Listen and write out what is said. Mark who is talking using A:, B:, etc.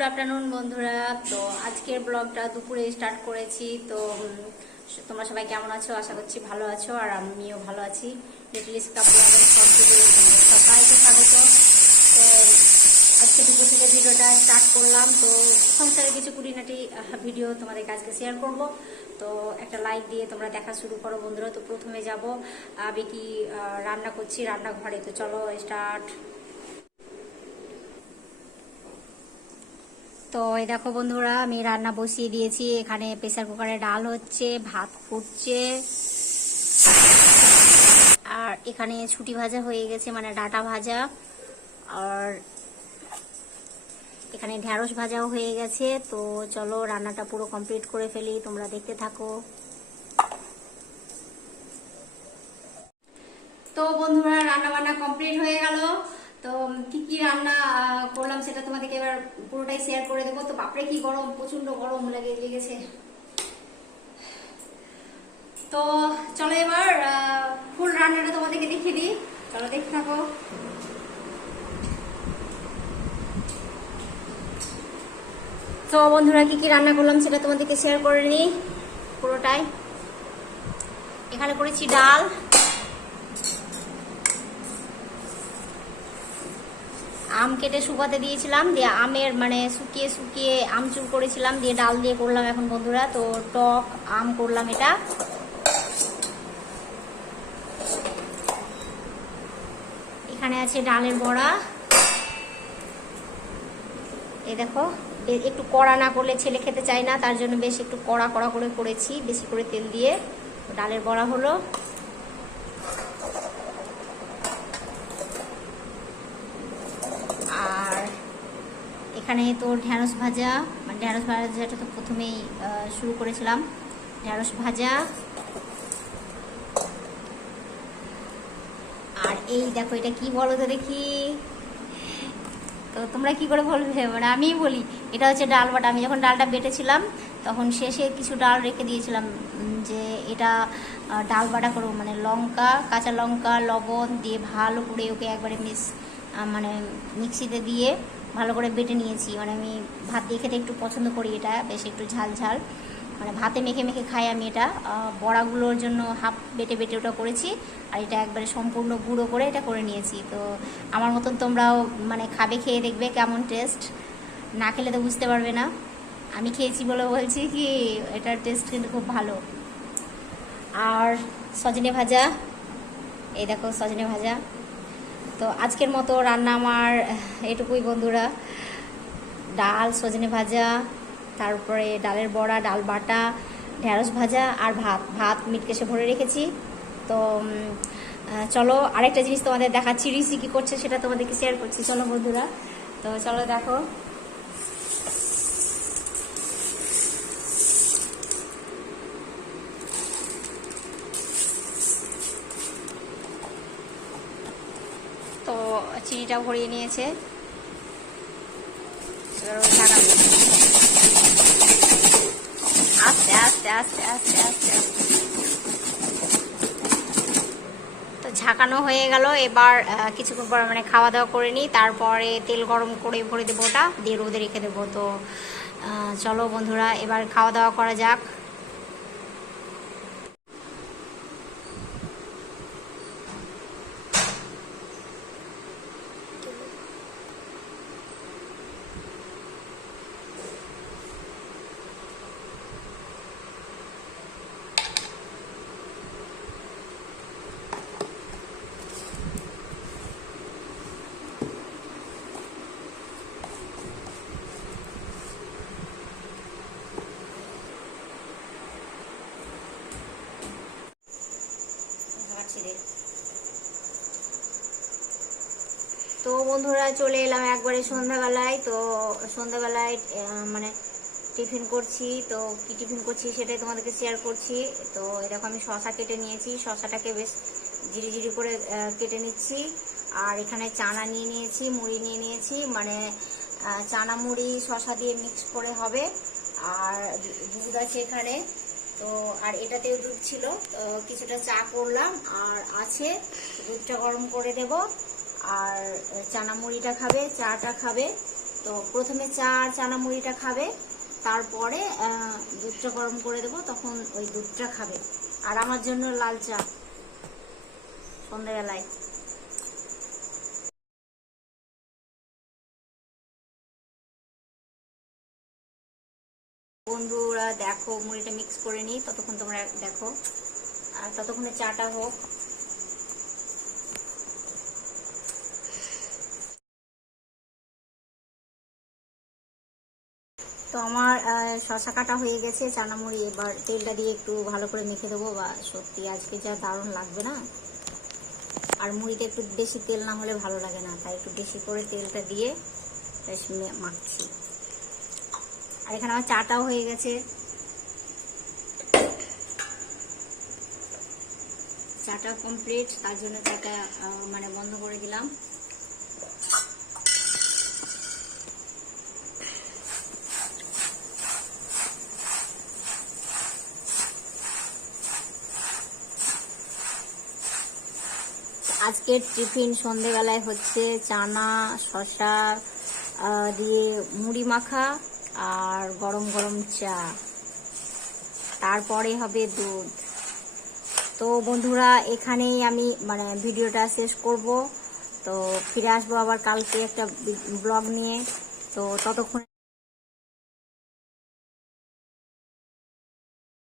A: Good afternoon বন্ধুরা। তো আজকের ব্লগটা দুপুরে স্টার্ট করেছি। তো তোমরা সবাই কেমন আছো? আশা করছি ভালো আছো, আর আমিও ভালো আছি। লিটলিস কাপড় সব সবাইকে স্বাগত। তো, আজকে দুপুর থেকে ভিডিওটা স্টার্ট করলাম। তো, সংসারে কিছু কুড়িনাটি ভিডিও তোমাদের কাছকে শেয়ার করব। তো, একটা লাইক দিয়ে তোমরা দেখা শুরু করো বন্ধুরা। তো প্রথমে যাব। আমি কি রান্না করছি? রান্নাঘরে। তো চলো স্টার্ট তো এই দেখো বন্ধুরা, আমি রান্না বসিয়ে দিয়েছি। এখানে প্রেসার কুকারে ডাল হচ্ছে, ভাত ফুটছে। আর এখানে ছুটি ভাজা হয়ে গেছে মানে ডাটা ভাজা। আর এখানে ঢ্যাঁড়স ভাজাও হয়ে গেছে। তো চলো রান্নাটা পুরো কমপ্লিট করে ফেলি, তোমরা দেখতে থাকো। তো বন্ধুরা রান্না বান্না কমপ্লিট হয়ে গেল। তো কি কি রান্না করলাম সেটা তোমাদেরকে এবার পুরোটাই শেয়ার করে দেবো। তো বাপরে, কি গরম প্রচণ্ড গরম লাগে লেগেছে। তো, চলো এবার ফুল রান্নাটা তোমাদেরকে দেখিয়ে দিই। চলো, দেখতে থাকো। তো, বন্ধুরা, কি কি রান্না করলাম সেটা তোমাদেরকে শেয়ার করে নিই পুরোটাই। এখানে করেছি ডাল। আম কেটে শুকাতে দিয়েছিলাম, দিয়ে আমের মানে শুকিয়ে শুকিয়ে আমচুর করেছিলাম, দিয়ে ডাল দিয়ে করলাম এখন বন্ধুরা। তো টক আম করলাম এটা। এখানে আছে ডালের বড়া। এই দেখো, এ- একটু কড়া না করলে ছেলে খেতে চায় না, তার জন্য বেশ একটু কড়া কড়া করে করেছি, বেশি করে তেল দিয়ে। ডালের বড়া হলো। এখানে তো ঢ্যাঁড়স ভাজা মানে ঢ্যাঁড়স ভাজাটা তো প্রথমেই শুরু করেছিলাম। ঢ্যাঁড়স ভাজা। আর এই দেখো, এটা কি বলো তো দেখি। তো তোমরা কি করে বলবে? মানে আমিই বলি, এটা হচ্ছে ডাল বাটা। আমি যখন ডালটা বেটেছিলাম, তখন শেষে কিছু ডাল রেখে দিয়েছিলাম যে এটা ডাল বাটা করব। মানে লঙ্কা, কাঁচা লঙ্কা, লবণ দিয়ে ভালো করে ওকে একবারে মিস মানে মিক্সিতে দিয়ে ভালো করে বেটে নিয়েছি। মানে আমি ভাত দিয়ে খেতে একটু পছন্দ করি এটা, বেশ একটু ঝাল ঝাল। মানে ভাতে মেখে মেখে খাই আমি এটা। বড়াগুলোর জন্য হাফ বেটে বেটে ওটা করেছি আর এটা একবারে সম্পূর্ণ গুঁড়ো করে এটা করে নিয়েছি। তো আমার মতন তোমরাও মানে খাবে, খেয়ে দেখবে কেমন টেস্ট। না খেলে তো বুঝতে পারবে না। আমি খেয়েছি বলে বলছি কি, এটার টেস্ট কিন্তু খুব ভালো। আর সজনে ভাজা, এই দেখো সজনে ভাজা। তো আজকের মতো রান্না আমার, এটুকুই বন্ধুরা। ডাল, সজনে ভাজা, তারপরে ডালের বড়া, ডাল বাটা ঢ্যাঁড়স ভাজা আর ভাত। ভাত মিটকেসে ভরে রেখেছি। তো চলো আরেকটা জিনিস তোমাদের দেখাচ্ছি। রিসি কি করছে সেটা তোমাদেরকে শেয়ার করছি। চলো বন্ধুরা। তো চলো দেখো তো চিনিটা ভরিয়ে নিয়েছে। এবার আস্তে আস্তে আস্তে আস্তে আস্তে তো ঝাঁকানো হয়ে গেল। এবার কিছুক্ষণ পর মানে খাওয়া দাওয়া করে নিই। তারপরে তেল গরম করে ভরে দেবো ওটা। দিয়ে রোদে রেখে দেবো। তো চলো বন্ধুরা, এবার খাওয়া দাওয়া করা যাক দেখাচ্ছি দেখ তো বন্ধুরা চলে এলাম একবারে সন্ধ্যাবেলায়। তো সন্ধ্যাবেলায় মানে টিফিন করছি, তো কি টিফিন করছি সেটাই তোমাদেরকে শেয়ার করছি। তো এরকম আমি শশা কেটে নিয়েছি, শশাটাকে বেশ জিরি করে কেটে নিচ্ছি। আর এখানে চানা নিয়ে নিয়েছি, মুড়ি নিয়ে নিয়েছি মানে চানা, মুড়ি, শশা দিয়ে মিক্স করে হবে। আর দুধ আছে এখানে। তো আর এটাতেও দুধ ছিল, তো কিছুটা চা করলাম। আর আছে, দুধটা গরম করে দেব। আর চানা মুড়িটা খাবে, চাটা খাবে। তো প্রথমে চা আর চানা মুড়িটা খাবে। তারপরে দুধটা গরম করে দেবো, তখন ওই দুধটা খাবে। আর আমার জন্য লাল চা। সন্ধ্যাবেলায়। বন্ধুরা, দেখো, মুড়িটা মিক্স করে নিই, ততক্ষণ তোমরা দেখো। আর ততক্ষণে চাটা হোক। তো আমার শশা কাটা হয়ে গেছে চানা মুড়ি এবার তেলটা দিয়ে একটু ভালো করে মেখে দেবো। বা সত্যি আজকে যা দারুণ লাগবে না? আর মুড়িতে একটু বেশি তেল না হলে ভালো লাগে না, তাই একটু বেশি করে তেলটা দিয়ে বেশ মাখছি। আর এখানে আমার চাটাও হয়ে গেছে। চাটা কমপ্লিট তার জন্য চাটা মানে বন্ধ করে দিলাম। আজকের টিফিন সন্ধেবেলায় হচ্ছে চানা শশা দিয়ে মুড়ি মাখা আর গরম গরম চা। তারপরে হবে দুধ। তো বন্ধুরা, এখানেই আমি মানে ভিডিওটা শেষ করব। তো ফিরে আসব আবার কালকে একটা ব্লগ নিয়ে। তো ততক্ষণ